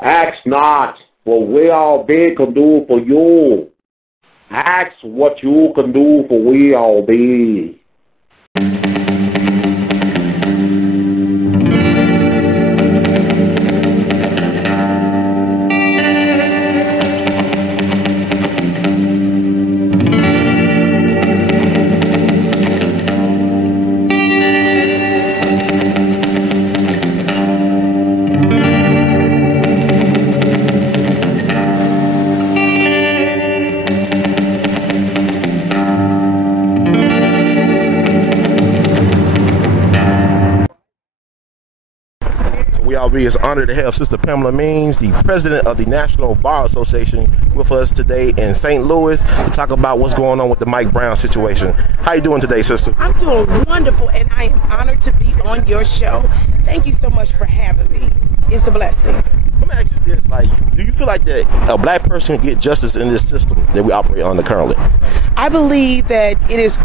Ask not what we all be can do for you. Ask what you can do for we all be. It's an honor to have Sister Pamela Means, the president of the National Bar Association, with us today in St. Louis to talk about what's going on with the Mike Brown situation. How you doing today, sister? I'm doing wonderful, and I am honored to be on your show. Thank you so much for having me. It's a blessing. Let me ask you this, do you feel like that a black person can get justice in this system that we operate under currently? I believe that it is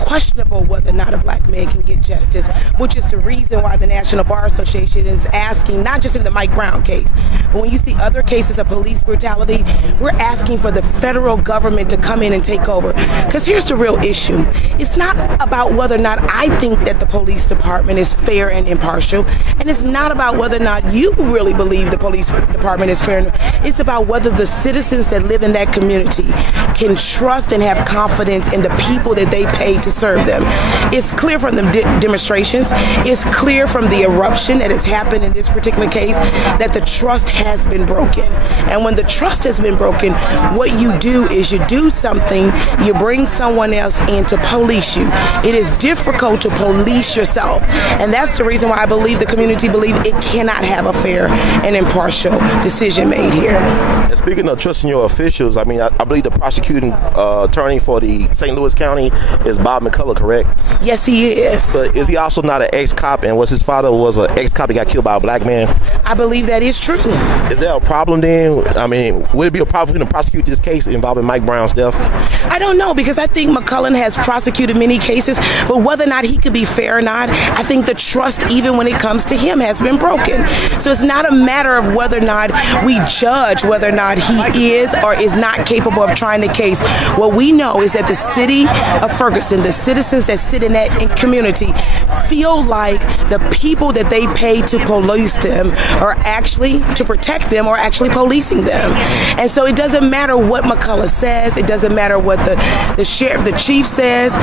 questionable whether or not a black man can get justice, which is the reason why the National Bar Association is asking, not just in the Mike Brown case, but when you see other cases of police brutality, we're asking for the federal government to come in and take over. Because here's the real issue. It's not about whether or not I think that the police department is fair and impartial, and it's not about whether or not you really believe the police department is fair. It's about whether the citizens that live in that community can trust and have confidence in the people that they pay to serve them. It's clear from the demonstrations, it's clear from the eruption that has happened in this particular case that the trust has been broken. And when the trust has been broken, what you do is you do something, you bring someone else in to police you. It is difficult to police yourself. And that's the reason why I believe the community believes it cannot have a fair and impartial decision made here. And speaking of trusting your officials, I believe the prosecuting attorney for the St. Louis County is Bob McCullough, correct? Yes, he is. But is he also not an ex-cop, and was his father was an ex-cop that got killed by a black man? I believe that is true. Is there a problem then? Would it be a problem for him to prosecute this case involving Mike Brown's death? I don't know, because I think McCullough has prosecuted many cases, but whether or not he could be fair or not, I think the trust, even when it comes to him, has been broken. So it's not a matter of whether or not we judge whether or not he is or is not capable of trying the case. What we know is that the city of Ferguson, the citizens that sit in that community, feel like the people that they pay to police them are actually, to protect them, are actually policing them. And so it doesn't matter what McCullough says, it doesn't matter what the sheriff, the chief says.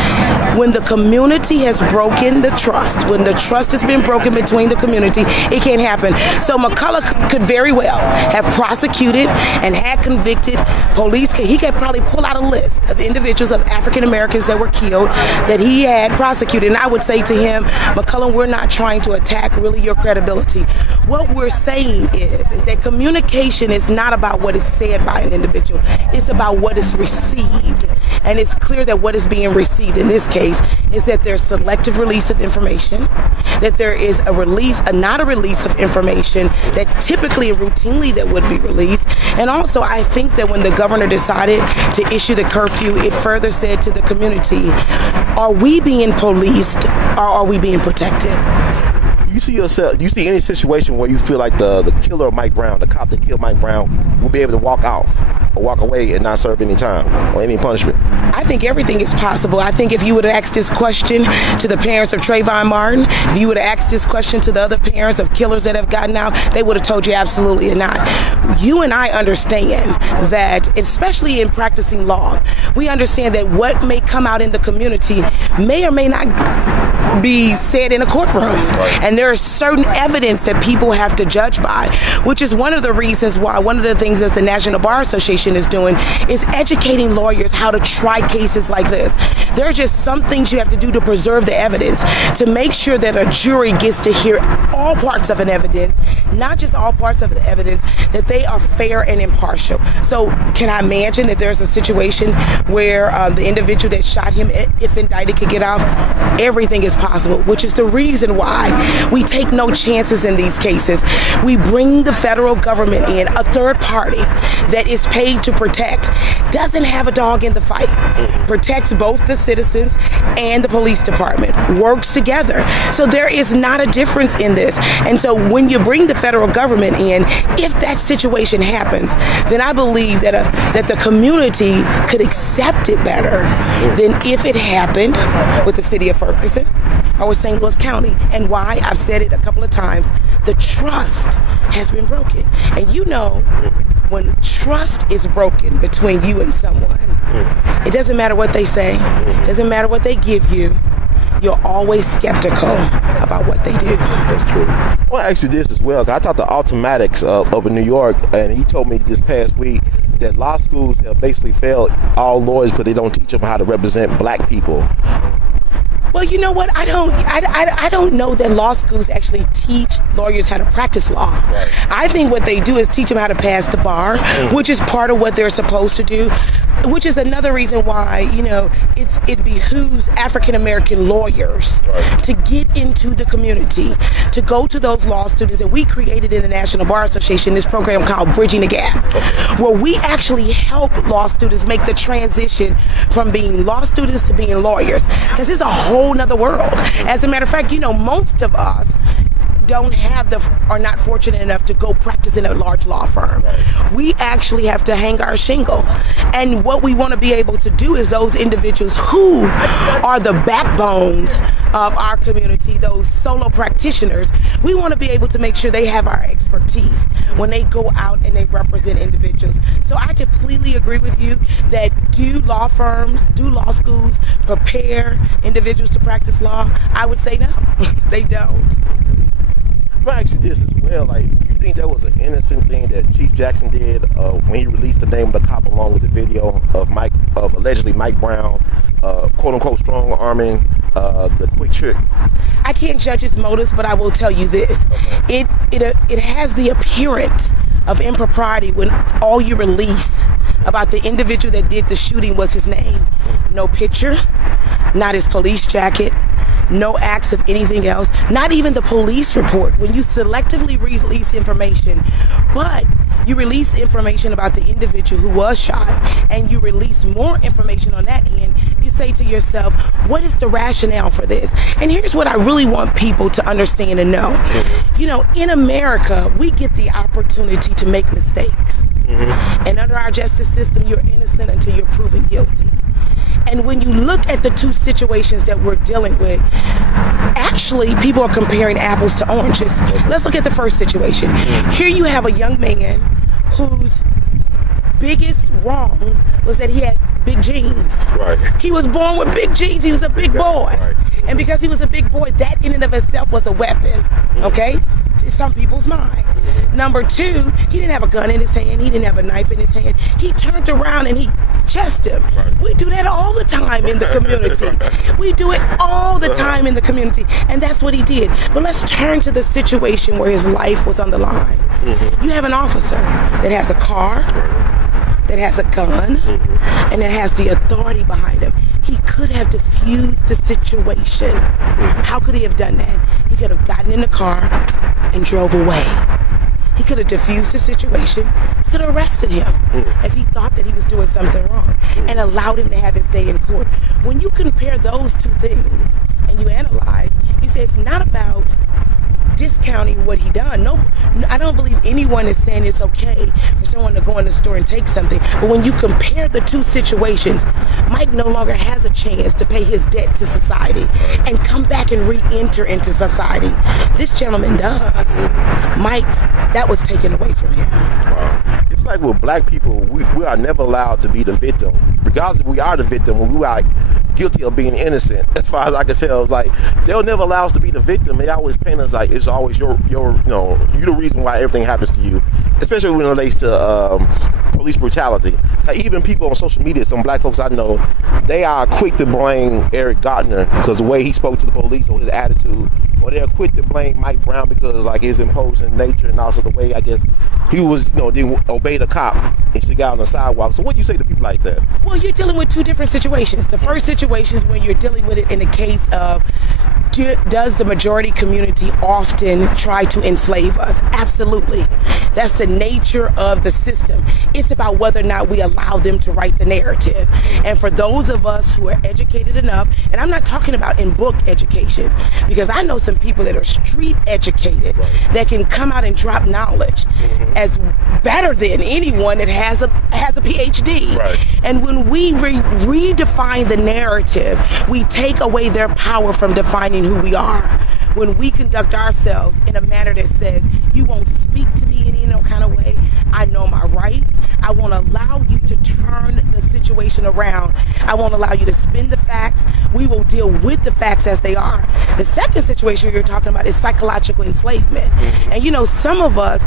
When the community has broken the trust, when the trust has been broken between the community, it can't happen. So McCullough could very well have prosecuted and had convicted police. He could probably pull out a list of individuals, of African Americans that were killed, that he had prosecuted. And I would say to him, McCullough, we're not trying to attack really your credibility. What we're saying is that communication is not about what is said by an individual. It's about what is received. And it's clear that what is being received in this case is that there's selective release of information, that there is a release, not a release of information that typically and routinely that would be released. And also, I think that when the governor decided to issue the curfew, it further said to the community, are we being policed or are we being protected? You see any situation where you feel like the killer of Mike Brown, the cop that killed Mike Brown, will be able to walk off or walk away and not serve any time or any punishment? I think everything is possible. I think if you would have asked this question to the parents of Trayvon Martin, if you would have asked this question to the other parents of killers that have gotten out, they would have told you absolutely not. You and I understand that, especially in practicing law, we understand that what may come out in the community may or may not be said in a courtroom. And there is certain evidence that people have to judge by, which is one of the reasons why one of the things that the National Bar Association is doing is educating lawyers how to try cases like this. There are just some things you have to do to preserve the evidence, to make sure that a jury gets to hear all parts of an evidence, not just all parts of the evidence, that they are fair and impartial. So can I imagine that there's a situation where the individual that shot him, if indicted, could get off? Everything is possible, which is the reason why we take no chances in these cases. We bring the federal government in, a third party that is paid to protect, doesn't have a dog in the fight, protects both the citizens and the police department works together. So there is not a difference in this. And so when you bring the federal government in, if that situation happens, then I believe that the community could accept it better than if it happened with the city of Ferguson or with St. Louis County. And why? I've said it a couple of times. The trust has been broken. And you know, when trust is broken between you and someone, it doesn't matter what they say, it doesn't matter what they give you, you're always skeptical about what they do. That's true. Well, actually this as well. I talked to Automatics up in New York, and he told me this past week that law schools have basically failed all lawyers because they don't teach them how to represent black people. Well, you know what? I don't know that law schools actually teach lawyers how to practice law. Right. I think what they do is teach them how to pass the bar, which is part of what they're supposed to do, which is another reason why, you know, it behooves African American lawyers to get into the community, to go to those law students. And we created in the National Bar Association this program called Bridging the Gap, where we actually help law students make the transition from being law students to being lawyers, because it's a whole nother world. As a matter of fact, you know, most of us are not fortunate enough to go practice in a large law firm. We actually have to hang our shingle. And what we want to be able to do is those individuals who are the backbones of our community, those solo practitioners, we want to be able to make sure they have our expertise when they go out and they represent individuals. So I completely agree with you that do law firms, do law schools prepare individuals to practice law? I would say no, they don't. But actually this as well, like, you think that was an innocent thing that Chief Jackson did when he released the name of the cop along with the video of allegedly Mike Brown, quote unquote, strong arming the quick trick? I can't judge his motives, but I will tell you this: it has the appearance of impropriety when all you release about the individual that did the shooting was his name. No picture, not his police jacket, no acts of anything else, not even the police report. When you selectively release information, but you release information about the individual who was shot, and you release more information on that end, you say to yourself, what is the rationale for this? And here's what I really want people to understand and know. You know, in America, we get the opportunity to make mistakes. And under our justice system, you're innocent until you're proven guilty. And when you look at the two situations that we're dealing with, actually people are comparing apples to oranges. Let's look at the first situation. Here you have a young man whose biggest wrong was that he had big jeans. Right. He was born with big jeans. He was a big boy. Right. And because he was a big boy, that in and of itself was a weapon, okay, to some people's mind. Number two, he didn't have a gun in his hand. He didn't have a knife in his hand. He turned around and he chest him. Right. We do that all the time in the community. We do it all the time in the community. And that's what he did. But let's turn to the situation where his life was on the line. You have an officer that has a car, that has a gun, and that has the authority behind him. He could have diffused the situation. How could he have done that? He could have gotten in the car and drove away. He could have diffused the situation. He could have arrested him if he thought that he was doing something wrong and allowed him to have his day in court. When you compare those two things and you analyze, you say it's not about discounting what he done. No, I don't believe anyone is saying it's okay for someone to go in the store and take something. But when you compare the two situations, Mike no longer has a chance to pay his debt to society and come back and re-enter into society. This gentleman does. Mike's, that was taken away from him. Wow. It's like with black people, we are never allowed to be the victim. Regardless if we are the victim, when we are guilty of being innocent, as far as I can tell, it's like they'll never allow us to be the victim. They always paint us like it's always your you know, you the reason why everything happens to you, especially when it relates to police brutality. Like even people on social media, some black folks I know, they are quick to blame Eric Garner because the way he spoke to the police or his attitude, or they're quick to blame Mike Brown because like his imposing nature and also the way I guess he was, you know, didn't obey the cop and she got on the sidewalk. So what do you say to people like that? Well, you're dealing with two different situations. The first situation is when you're dealing with it in the case of, Does the majority community often try to enslave us? Absolutely. That's the nature of the system. It's about whether or not we allow them to write the narrative. And for those of us who are educated enough, and I'm not talking about in book education, because I know some people that are street educated that can come out and drop knowledge as better than anyone that has a PhD. Right. And when we redefine the narrative, we take away their power from defining who we are. When we conduct ourselves in a manner that says, you won't speak to me in any kind of way, I know my rights, I won't allow you to turn the situation around, I won't allow you to spin the facts, we will deal with the facts as they are. The second situation you're talking about is psychological enslavement. And some of us,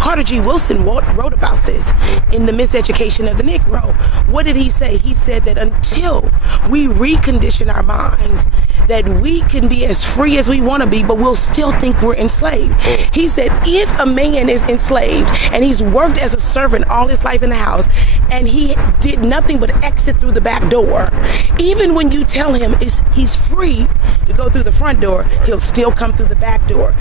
Carter G. Wilson wrote about this in The Miseducation of the Negro. What did he say? He said that until we recondition our minds, that we can be as free as we want to be, but we'll still think we're enslaved. He said if a man is enslaved and he's worked as a servant all his life in the house and he did nothing but exit through the back door, even when you tell him he's free to go through the front door, he'll still come through the back door.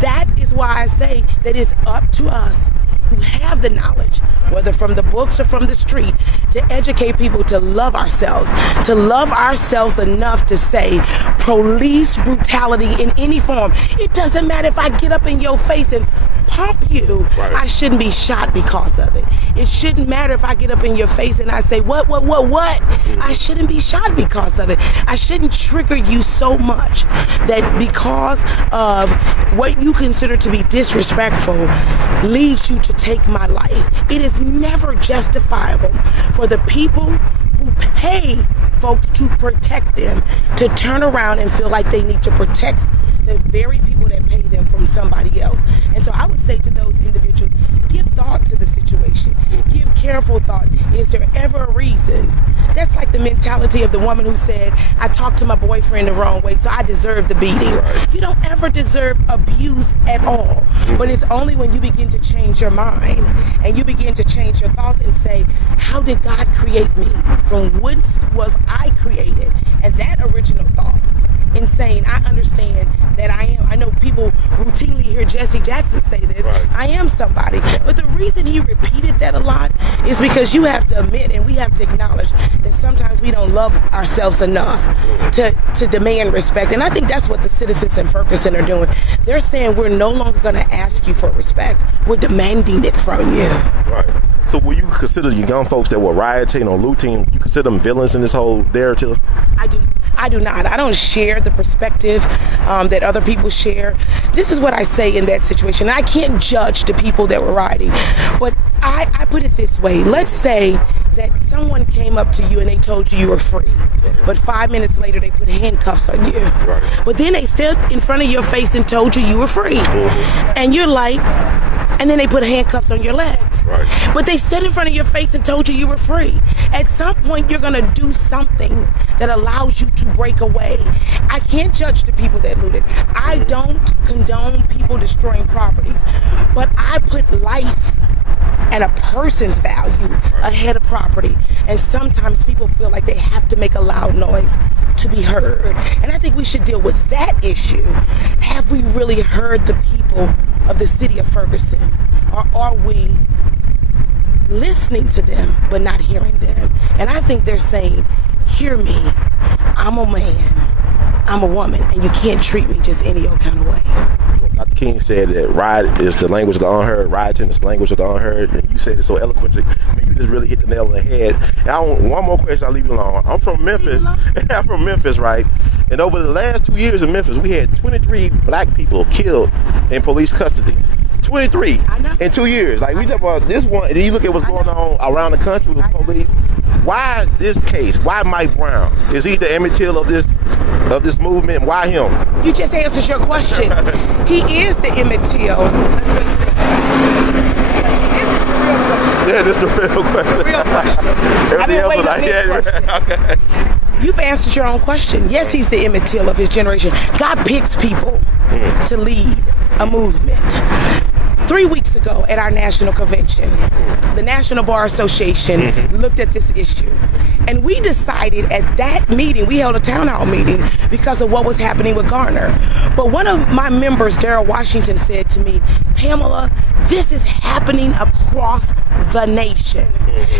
That is why I say that it's up to us who have the knowledge, whether from the books or from the street, to educate people to love ourselves enough to say police brutality in any form. It doesn't matter if I get up in your face and pump you, I shouldn't be shot because of it. It shouldn't matter if I get up in your face and I say what? I shouldn't be shot because of it. I shouldn't trigger you so much that because of what you consider to be disrespectful leads you to take my life. It is never justifiable for the people who pay folks to protect them to turn around and feel like they need to protect the very people that pay them from somebody else. And so I would say to those individuals, give thought to the situation. Give careful thought. Is there ever a reason? That's like the mentality of the woman who said, I talked to my boyfriend the wrong way, so I deserve the beating. You don't ever deserve abuse at all. But it's only when you begin to change your mind and you begin to change your thoughts and say, how did God create me? From whence was I created? And that original thought in saying, I understand that I know people routinely hear Jesse Jackson say this, I am somebody. But the reason he repeated that a lot is because you have to admit and we have to acknowledge that sometimes we don't love ourselves enough to demand respect. And I think that's what the citizens in Ferguson are doing. They're saying we're no longer going to ask you for respect. We're demanding it from you. Right. So will you consider the young folks that were rioting or looting, you consider them villains in this whole narrative? I do not. I don't share the perspective that other people share. This is what I say in that situation. I can't judge the people that were rioting, but I put it this way. Let's say that someone came up to you and they told you were free, but 5 minutes later they put handcuffs on you. But then they stood in front of your face and told you were free. And you're like, and then they put handcuffs on your legs. But they stood in front of your face and told you were free. At some point, you're going to do something that allows you to break away. I can't judge the people that looted. I don't condone people destroying properties. But I put life and a person's value ahead of property. And sometimes people feel like they have to make a loud noise to be heard. And I think we should deal with that issue. Have we really heard the people of the city of Ferguson? Or are we listening to them but not hearing them? And I think they're saying, hear me, I'm a man, I'm a woman, and you can't treat me just any old kind of way. Dr. King said that riot is the language of the unheard, rioting is the language of the unheard, and you said it so eloquently. I mean, you just really hit the nail on the head. And one more question, I'll leave you alone. I'm from Memphis. I'm from Memphis, right? And over the last 2 years in Memphis, we had 23 black people killed in police custody. 23 in 2 years. Like, we talk about this one, and then you look at what's going on around the country with police. Why this case? Why Mike Brown? Is he the Emmett Till of this movement? Why him? You just answered your question. He is the Emmett Till. Yeah, this is the real question. The real question. I've been waiting on this question. Okay. You've answered your own question. Yes, he's the Emmett Till of his generation. God picks people to lead a movement. 3 weeks ago at our national convention, the National Bar Association looked at this issue And we decided at that meeting, we held a town hall meeting because of what was happening with Garner. But one of my members, Darrell Washington, said to me, Pamela, this is happening across the nation.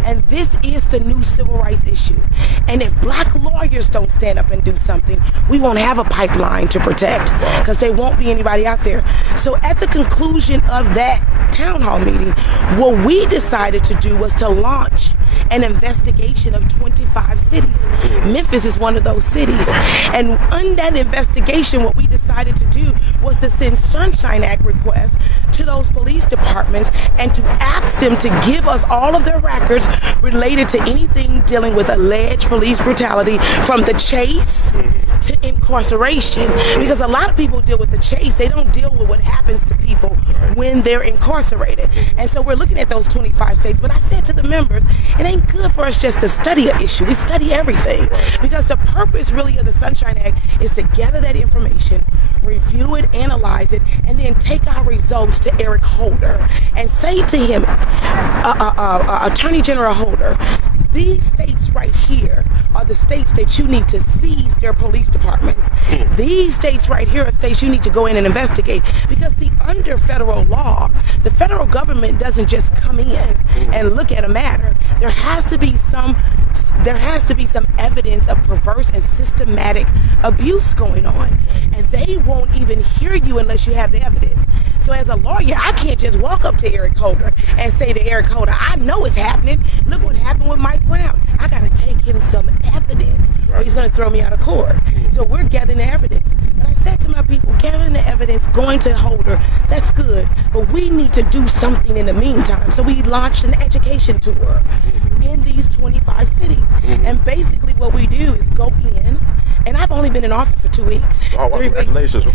And this is the new civil rights issue. And if black lawyers don't stand up and do something, we won't have a pipeline to protect because there won't be anybody out there. So at the conclusion of that town hall meeting, what we decided to do was to launch an investigation of 25 cities. Memphis is one of those cities. And in that investigation, what we decided to do was to send Sunshine Act requests to those police departments and to ask them to give us all of their records related to anything dealing with alleged police brutality, from the chase to incarceration. Because a lot of people deal with the chase. They don't deal with what happens to people when they're incarcerated. And so we're looking at those 25 states. But I said to the members, it ain't good for us just to study an issue. We study everything. Because the purpose really of the Sunshine Act is to gather that information, review it, analyze it, and then take our results to Eric Holder and say to him, Attorney General Holder, these states right here are the states that you need to seize their police departments. These states right here are states you need to go in and investigate. Because see, under federal law, the federal government doesn't just come in and look at a matter. There has to be some evidence of perverse and systematic abuse going on. And they won't even hear you unless you have the evidence. So as a lawyer, I can't just walk up to Eric Holder and say to Eric Holder, I know it's happening. Look what happened with Mike Brown. I got to take him some evidence or he's going to throw me out of court. So we're gathering the evidence. But I said to my people, gathering the evidence, going to Holder, that's good. But we need to do something in the meantime. So we launched an education tour in these 25 cities. And basically what we do is go in, and I've only been in office for 2 weeks. Oh, well, congratulations.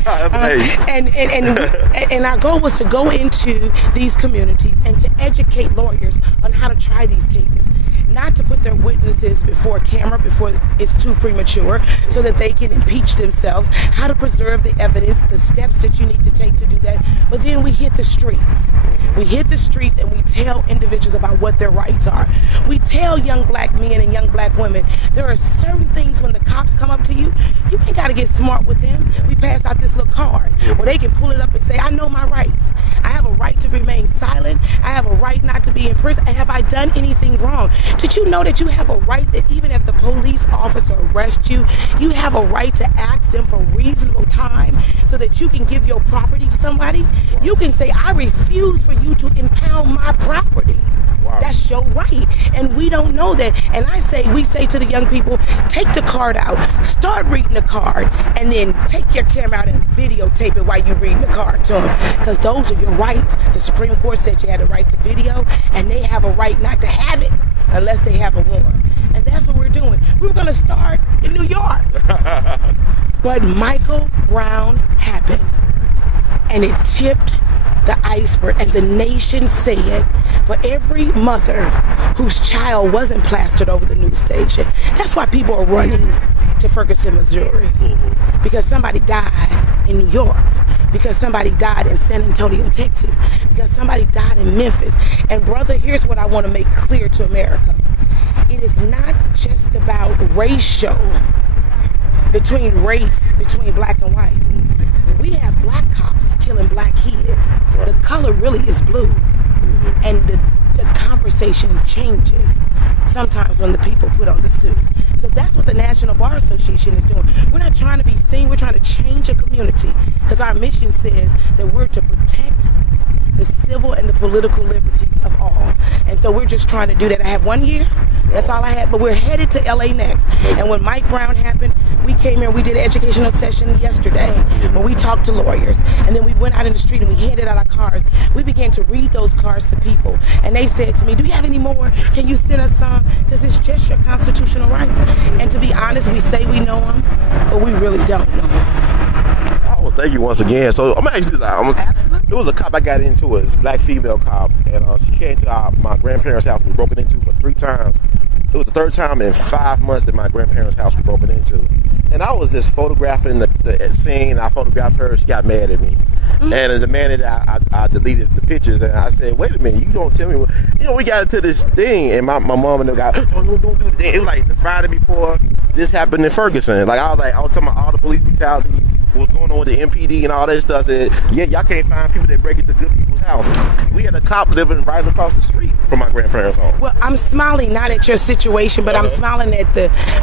And our goal was to go into these communities and to educate lawyers on how to try these cases. Not to put their witnesses before camera before it's too premature, so that they can impeach themselves, how to preserve the evidence, the steps that you need to take to do that. But then we hit the streets. We hit the streets and we tell individuals about what their rights are. We tell young black men and young black women, there are certain things when the cops come up to you, you ain't got to get smart with them. We pass out this little card where they can pull it up and say, I know my rights. I have a right to remain silent. I have a right not to be in prison. Have I done anything wrong? Did you know that you have a right that even if the police officer arrests you, you have a right to ask them for reasonable time so that you can give your property to somebody? You can say, I refuse for you to impound my property. Wow. That's your right. And we don't know that. And we say to the young people, take the card out, start reading the card, and then take your camera out and videotape it while you're reading the card to them. Because those are your rights. The Supreme Court said you had a right to video, and they have a right not to have it unless they have a warrant. And that's what we're doing. We were going to start in New York. But Michael Brown happened, and it tipped the iceberg. And the nation said, for every mother whose child wasn't plastered over the news station, that's why people are running to Ferguson, Missouri. Because somebody died in New York. Because somebody died in San Antonio, Texas. Because somebody died in Memphis. And brother, here's what I want to make clear to America. It is not just about racial, between black and white. We have black cops killing black kids. The color really is blue. And the conversation changes sometimes when the people put on the suits. So that's what the National Bar Association is doing. We're not trying to be seen. We're trying to change a community, because our mission says that we're to protect the civil and the political liberties of all. And so we're just trying to do that. I have 1 year. That's all I had. But we're headed to L.A. next. And when Mike Brown happened, we came here and we did an educational session yesterday where we talked to lawyers. And then we went out in the street and we handed out our cards. We began to read those cards to people. And they said to me, do you have any more? Can you send us some? Because it's just your constitutional rights. And to be honest, we say we know them, but we really don't know them. Well, thank you once again. So I'm actually it was a cop I got into. It's a black female cop, and she came to my grandparents' house. We were broken into for 3 times. It was the 3rd time in 5 months that my grandparents' house was broken into. And I was just photographing the scene. I photographed her. She got mad at me. and the man that I deleted the pictures, and I said, wait a minute, you don't tell me what, we got into this thing, and my mom and them got, don't do the thing. It was like the Friday before this happened in Ferguson. Like I was talking about all the police brutality, what's going on with the MPD and all that stuff. I said, yeah, y'all can't find people that break into good people's houses. We had a cop living right across the street from my grandparents' home. Well, I'm smiling not at your situation, but I'm smiling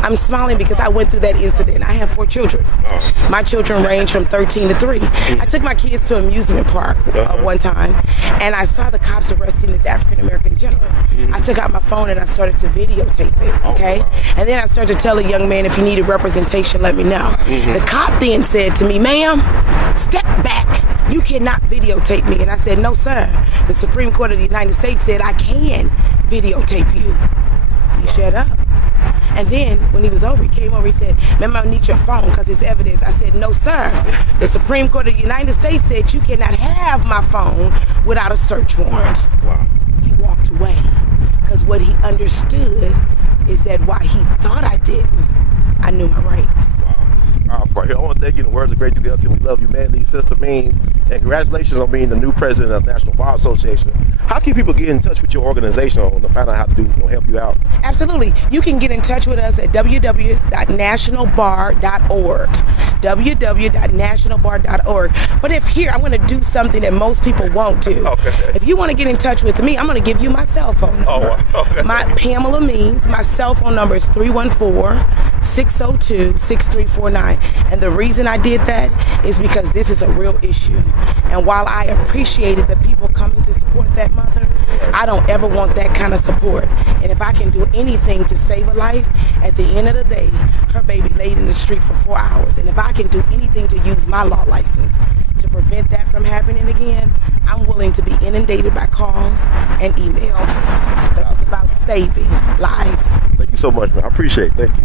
I'm smiling because I went through that incident. I have 4 children. My children range from 13 to 3. I took my kids to an amusement park one time, and I saw the cops arresting this African-American gentleman. I took out my phone and I started to videotape it, okay? And then I started to tell a young man, if you needed representation, let me know. The cop then said to me, ma'am, step back. You cannot videotape me. And I said, no, sir. The Supreme Court of the United States said I can videotape you. He shut up. And then when he was over, he came over, he said, ma'am, I need your phone because it's evidence. I said, no, sir. The Supreme Court of the United States said you cannot have my phone without a search warrant. Wow. He walked away because what he understood is that while he thought I didn't, I knew my rights. Right here. I want to thank you in the words of great due. We love you, madly, Sister Means, and congratulations on being the new president of the National Bar Association. How can people get in touch with your organization to find out how to help you out? Absolutely. You can get in touch with us at www.nationalbar.org. www.nationalbar.org. But I'm going to do something that most people won't do. Okay. If you want to get in touch with me, I'm going to give you my cell phone number. Okay. My Pamela Means. My cell phone number is 314-602-6349. And the reason I did that is because this is a real issue. And while I appreciated the people coming to support that mother, I don't ever want that kind of support. And if I can do anything to save a life, at the end of the day, her baby laid in the street for 4 hours. And if I can do anything to use my law license to prevent that from happening again, I'm willing to be inundated by calls and emails. That was about saving lives. Thank you so much, man. I appreciate it. Thank you.